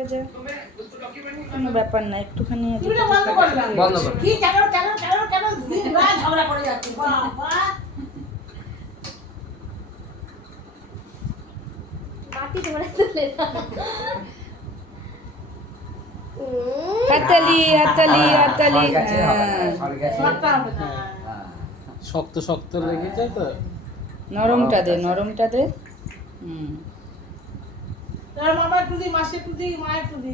হয়ে যায়, কোনো ব্যাপার না, একটুখানি কি কেন ঝগড়া করে যাচ্ছে বাবা। হাততালি হাততালি হাততালি। শক্ত শক্ত লেগে যায় তো, নরমটা দে, নরমটা দে। মামা একটু দি, মাসি একটু দি, মা একটু দি।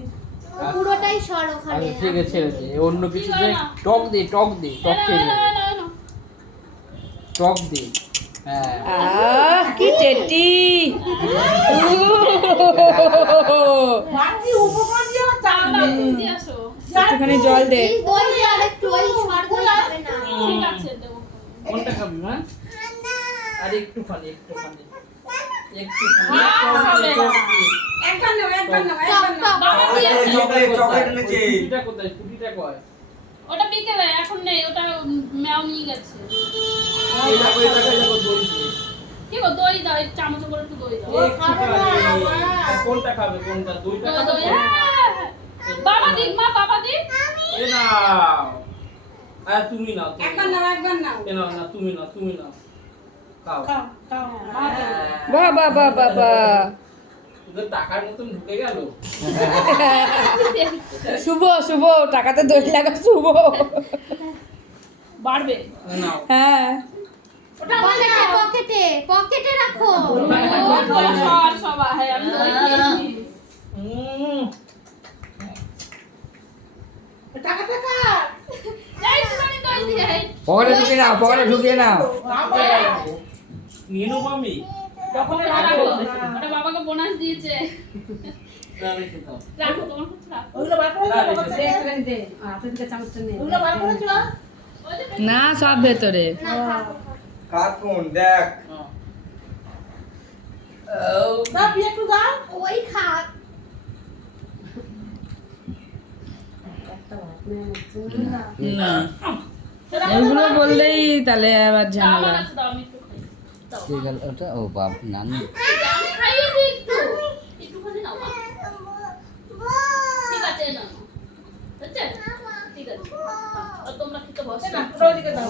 পুরোটাই সর ওখানে। আচ্ছা ঠিক আছে, ছেড়ে দে। অন্য কিছু দে, টক দে, টক দে, টক খেয়ে নেবে। টক দে, হ্যাঁ। কি টেটি। বাকি উপকরণ দিয়ে চালা দিয়ে আসো। একটুখানি জল দে। দই আর একটু ওই সর দই খাবে না। ঠিক আছে দেবো। কোনটা খাবি মা? আর একটু খালি, একটু খালি, একটু একবার নাও, একবার নাও, টক টক। চকলেট এনেছি। ফুটিটা কোথায়? ফুটিটা কয়? ওটা বিকেলে, এখন নেই, ওটা ম্যাও নিয়ে গেছে। এই দেখো, এই দেখো, এই দেখো, দই দিয়ে। কি গো, দই দাও, এক চামচ করে একটু দই দাও। একটু খালি। কোনটা খাবে? কোনটা? দইটা খাবে? দই, হ্যাঁ। বাবা দিক, মা বাবা দিক। এ নাও। আর তুমি নাও, তুমি একবার নাও, একবার নাও। এ নাও, না তুমি নাও, তুমি নাও। খাও। খাও, খাও। বাহ বাহ বাহ বাহ বাহ। তোদের টাকার মতন ঢুকে গেল। শুভ শুভ, টাকাতে দই লাগা শুভ। বাড়বে। নাও। হ্যাঁ পকেটে পকেটে পকেটে রাখো। সর সবাই, হ্যাঁ, আমি দই খেয়েছি। টাকা টাকা। এই একটুখানি দই দিয়ে। পকেটে ঢুকিয়ে নাও, পকেটে ঢুকিয়ে নাও। নিয়ে নেবো আমি? কখন রাখো। ওটা বাবাকে বোনাস দিয়েছে। না, রেখে দাও। রাখো, তোমার কাছে রাখো। ওগুলো বার করে না, দাও, রেখে বাচ্চা। দাও। ওগুলো বার করে দাও। ওই যে না, সব ভেতরে। না থাকো। কাকুন দেখ। দাও, বিয়ে একটু দাও। ওই খা। না, এগুলো বললেই তাহলে আবার দাও, ঝামেলা। আমার কাছে দাও, আমি একটু খাই। দাও। ঠিক আছে ওটা, ও বাপ নানি। আমি খাইয়ে দিই একটু। একটুখানি নাও, মা। ঠিক আছে, নাও। বুঝছে? ঠিক আছে। আর তোমরা খেতে বসো। না, ওটা ওদিকে দাও।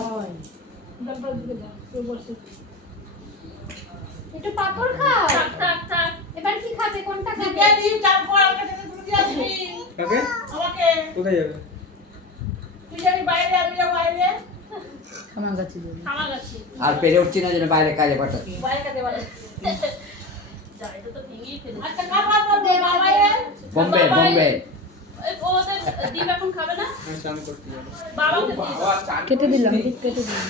ওটা ওদিকে দাও। তুই বসে। একটু পাপড় খাও। থাক, থাক, থাক। এবার কি খাবে, কোনটা খাবে? বিয়ে দিই, তারপর আমাকে যেতে তুমি দিয়ে আসবি। কাকে? আমাকে। কোথায় যাবে? তুই যাবি বাইরে, আমি যাবো বাইরে। আমার কাছে দেবে। আমার কাছে। আর পেরে উঠছি না যেন বাইরে কাজে পাঠাচ্ছি। বাইরে কাজে বাইরে। যা, এটা তো ভেঙেই ফেলেছি। আচ্ছা, খাবার করবে বাবাইয়ে। বোম্বে বোম্বে। ওদের ডিম এখন খাবে না? আমি স্নান করতে যাবো। বাবাকে দিয়ে দাও। বাবা, চান কেটে দিলাম, করিসনি? কেটে দিলাম।